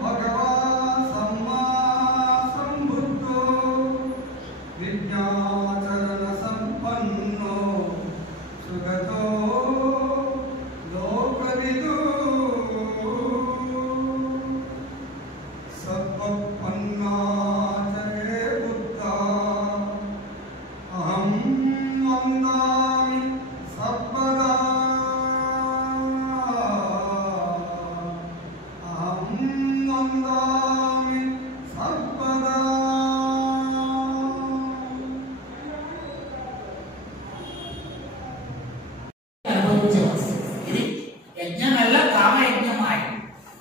भगवान् सम्मा सम्बुद्धो विज्ञाचरण संपन्नो सुगतो लोकविदु सत्त्वपन्नाचरे बुद्धा अहं वन्दामि सर्वदा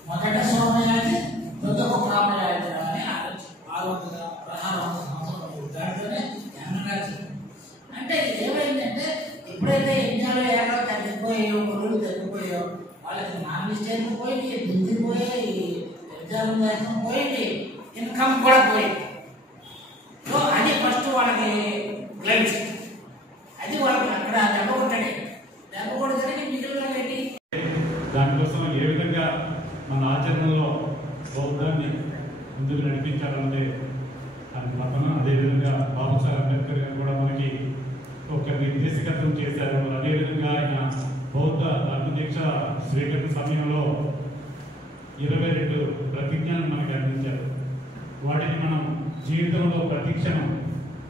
మొదట సోమయాజి రెండవ కామయాజి అని 600 సంవత్సరాలు దాంట్లోనే జ్ఞానరాజు అంటే ఏమైందంటే ఎప్పుడైతే యజ్ఞాలు ఏమో తగ్గిపోయాయో గురువులు తగ్గిపోయాయో వాళ్ళకి నాన్ వెజిటేరియన్ పోయింది, బుద్ధి పోయి, యజ్ఞాలు పోయింది, ఇన్కమ్ కూడా పోయింది. సో అది ఫస్ట్ వాళ్ళకి గ్లైడ్స్ అది వాళ్ళకి అక్కడ దెబ్బకొట్టండి దెబ్బకొట్టడానికి మిగిలిన ఏంటి దానికోసం ఏ విధంగా మన ఆచరణలో బౌద్ధాన్ని ముందుకు నడిపించాలన్నదే దాని పక్కన అదేవిధంగా బాబాసాహెబ్ అంబేద్కర్ గారు కూడా మనకి ఒక నిర్దేశకత్వం చేశారు. అదేవిధంగా ఆయన బౌద్ధ ధర్మదీక్ష స్వీకరణ సమయంలో 22 ప్రతిజ్ఞలను మనకి అందించారు. వాటిని మనం జీవితంలో ప్రతిక్షణం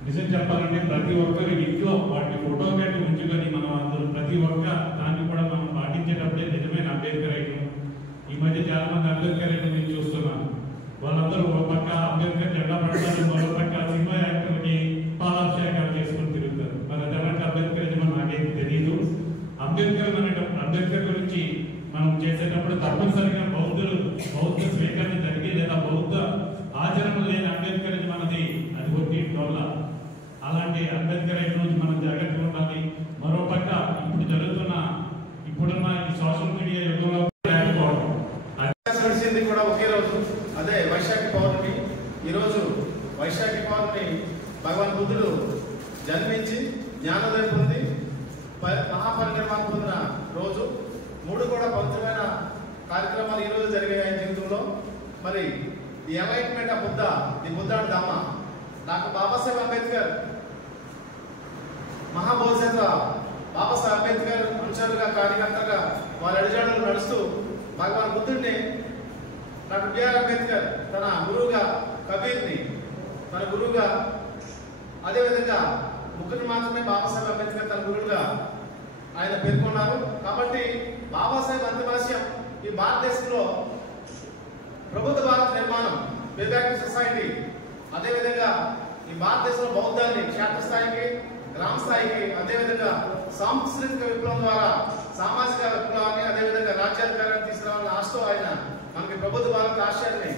నిజం చెప్పాలంటే ప్రతి ఒక్కరి ఇంట్లో వాటిని ఫోటో పెట్టి ఉంచుకొని మనం అందరూ ప్రతి ఒక్క దాన్ని కూడా మనం పాటించేటప్పుడే నిజమైన అంబేద్కర్ రైట్లు. ఈ మధ్య చాలా మంది అంబేద్కర్ రైట్లు నేను చూస్తున్నాను. వాళ్ళందరూ ఒక పక్క అంబేద్కర్ జెండా పడతారు, మరో పక్క సినిమా యాక్టర్కి పాలాభిషేకాలు చేసుకుని తిరుగుతారు. మరి అదేమంటే అంబేద్కర్ మనం నాకేది తెలియదు. అంబేద్కర్ గురించి మనం చేసేటప్పుడు తప్పనిసరిగా బౌద్ధ స్వీకరణ జరిగి లేదా బౌద్ధ ఆచరణ లేని అంబేద్కర్ మనది అది ఒకటి వల్ల అలాంటి అంబేద్కర్ నుంచి మనం జాగ్రత్తగా ఉండాలి. మరోపక్క ఇప్పుడున్న ఈ సోషల్ మీడియా యుగంలో కలిసింది కూడా ఒకే రోజు, అదే వైశాఖి పౌర్ణమి. ఈరోజు వైశాఖి పౌర్ణమి భగవాన్ బుద్ధుడు జన్మించి జ్ఞానోదయం పొంది మహాపరినిర్వాణం పొందిన రోజు. 3 కూడా పవిత్రమైన కార్యక్రమాలు ఈ రోజు జరిగాయి ఆయన జీవితంలో. మరి the enlightenment of Buddha, the Buddha and Dhamma, doctor Babasaheb Ambedkar Mahabodhisattva Babasaheb Ambedkar అనుచరులుగా కార్యకర్తగా వారి అడిజాడలు నడుస్తూ భగవాన్ బుద్ధుడిని డాక్టర్ బిఆర్ అంబేద్కర్ తన గురువుగా, కబీర్ని తన గురువుగా, అదేవిధంగా ముగ్గురిని మాత్రమే బాబాసాహెబ్ అంబేద్కర్ తన గురువుగా ఆయన పేర్కొన్నారు. కాబట్టి బాబాసాహెబ్ అంతిమాశయం ఈ భారతదేశంలో ప్రభుత్వ భారత నిర్మాణం, పేబ్యాక్ సొసైటీ, అదేవిధంగా ఈ భారతదేశంలో బౌద్ధాన్ని క్షేత్రస్థాయికి, గ్రామ స్థాయికి, అదేవిధంగా సాంస్కృతిక విప్లవం ద్వారా సామాజిక విప్లవాన్ని, అదేవిధంగా రాజ్యాధికారాన్ని తీసుకురావాలని ఆశతో ఆయన మనకి ప్రభుత్వ భారత ఆశయాన్ని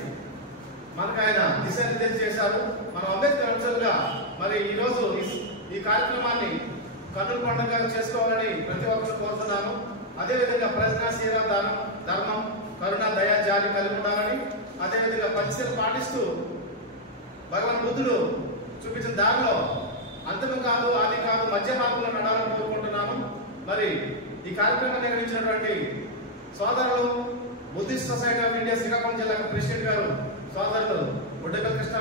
మనకు ఆయన దిశానిర్దేశం చేశారు. మనం అంబేద్కర్ అంశాలుగా మరి ఈరోజు ఈ కార్యక్రమాన్ని కన్నుల పండుగ చేసుకోవాలని ప్రతి ఒక్కరు కోరుతున్నాను. అదేవిధంగా ప్రజా సేవ, దానం, ధర్మం, కరుణ, దయ, జాలి కలిగి ఉండాలని, అదేవిధంగా పరిస్థితులు పాటిస్తూ భగవాన్ బుద్ధుడు చూపించిన దారిలో అంతము కాదు, ఆది కాదు, మధ్య మార్గంలో నడాలని కోరుకుంటున్నాను. మరి ఈ కార్యక్రమాన్ని నిర్వహించినటువంటి సోదరులు Buddhist society of India Srikakulam జిల్లా ప్రెసిడెంట్ గారు సోదరులు బుడ్డకల్ కృష్ణ